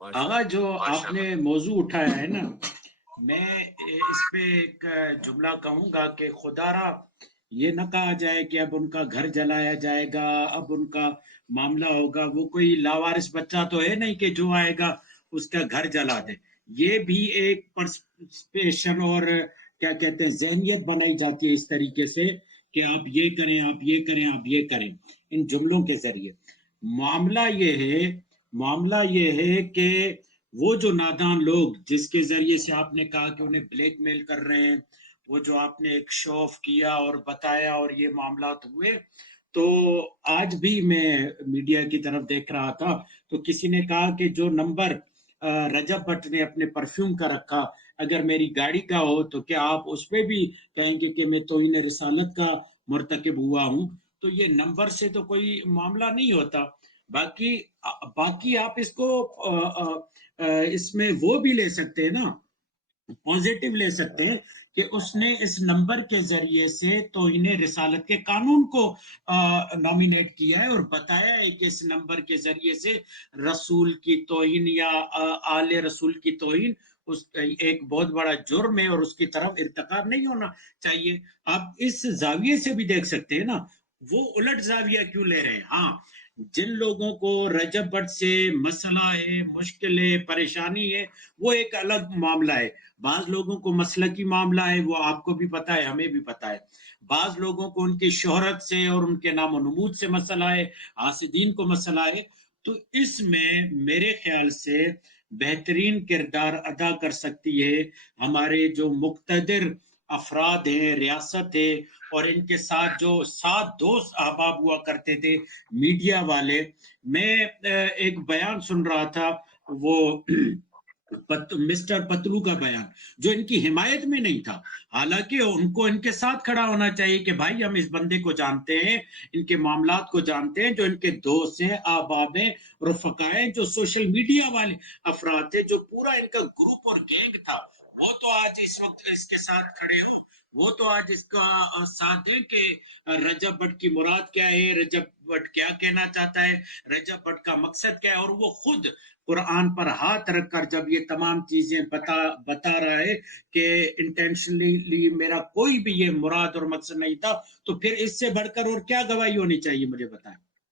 آغا جو آپ نے موضوع اٹھایا ہے نا، میں اس پہ ایک جملہ کہوں گا کہ خدا را یہ نہ کہا جائے کہ اب ان کا گھر جلایا جائے گا، اب ان کا معاملہ ہوگا، وہ کوئی لاوارث بچہ تو ہے نہیں کہ جو آئے گا اس کا گھر جلا دے۔ یہ بھی ایک پرسپیشن اور کیا کہتے ہیں ذہنیت بنائی جاتی ہے اس طریقے سے کہ آپ یہ کریں، آپ یہ کریں، آپ یہ کریں، ان جملوں کے ذریعے۔ معاملہ یہ ہے معاملہ یہ ہے کہ وہ جو نادان لوگ جس کے ذریعے سے آپ نے کہا کہ انہیں بلیک میل کر رہے ہیں، وہ جو آپ نے ایک شو آف کیا اور بتایا اور یہ معاملات ہوئے، تو آج بھی میں میڈیا کی طرف دیکھ رہا تھا تو کسی نے کہا کہ جو نمبر رجب بٹ نے اپنے پرفیوم کا رکھا اگر میری گاڑی کا ہو تو کیا آپ اس پہ بھی کہیں گے کہ میں توہین رسالت کا مرتکب ہوا ہوں؟ تو یہ نمبر سے تو کوئی معاملہ نہیں ہوتا۔ باقی آپ اس کو اس میں وہ بھی لے سکتے ہیں نا، پازیٹو لے سکتے ہیں کہ اس نے اس نمبر کے ذریعے سے توہین رسالت کے قانون کو نامینیٹ کیا ہے اور بتایا ہے کہ اس نمبر کے ذریعے سے رسول کی توہین یا آل رسول کی توہین اس ایک بہت بڑا جرم ہے اور اس کی طرف ارتکاب نہیں ہونا چاہیے۔ آپ اس زاویے سے بھی دیکھ سکتے ہیں نا، وہ الٹ زاویہ کیوں لے رہے ہیں؟ ہاں، جن لوگوں کو رجب بٹ سے مسئلہ ہے، مشکل ہے، پریشانی ہے، وہ ایک الگ معاملہ ہے۔ بعض لوگوں کو مسلکی معاملہ ہے، وہ آپ کو بھی پتا ہے، ہمیں بھی پتا ہے۔ بعض لوگوں کو ان کی شہرت سے اور ان کے نام و نمود سے مسئلہ ہے، حاسدین کو مسئلہ ہے۔ تو اس میں میرے خیال سے بہترین کردار ادا کر سکتی ہے ہمارے جو مقتدر افراد ہیں، ریاست ہے، اور ان کے ساتھ جو 7 دوست احباب ہوا کرتے تھے میڈیا والے۔ میں ایک بیان سن رہا تھا، وہ مسٹر پتلو کا بیان، جو ان کی حمایت میں نہیں تھا، حالانکہ ان کو ان کے ساتھ کھڑا ہونا چاہیے کہ بھائی ہم اس بندے کو جانتے ہیں، ان کے معاملات کو جانتے ہیں، جو ان کے دوست ہیں، احباب ہیں، رفقا ہیں، جو سوشل میڈیا والے افراد تھے، جو پورا ان کا گروپ اور گینگ تھا، وہ تو آج اس وقت اس کے ساتھ کھڑے ہیں، وہ تو آج اس کا ساتھ ہے کہ رجب بٹ کی مراد کیا ہے، رجب بٹ کیا کہنا چاہتا ہے، رجب بٹ کا مقصد کیا ہے، اور وہ خود قرآن پر ہاتھ رکھ کر جب یہ تمام چیزیں بتا رہا ہے کہ انٹینشنلی میرا کوئی بھی یہ مراد اور مقصد نہیں تھا، تو پھر اس سے بڑھ کر اور کیا گواہی ہونی چاہیے؟ مجھے بتائیں۔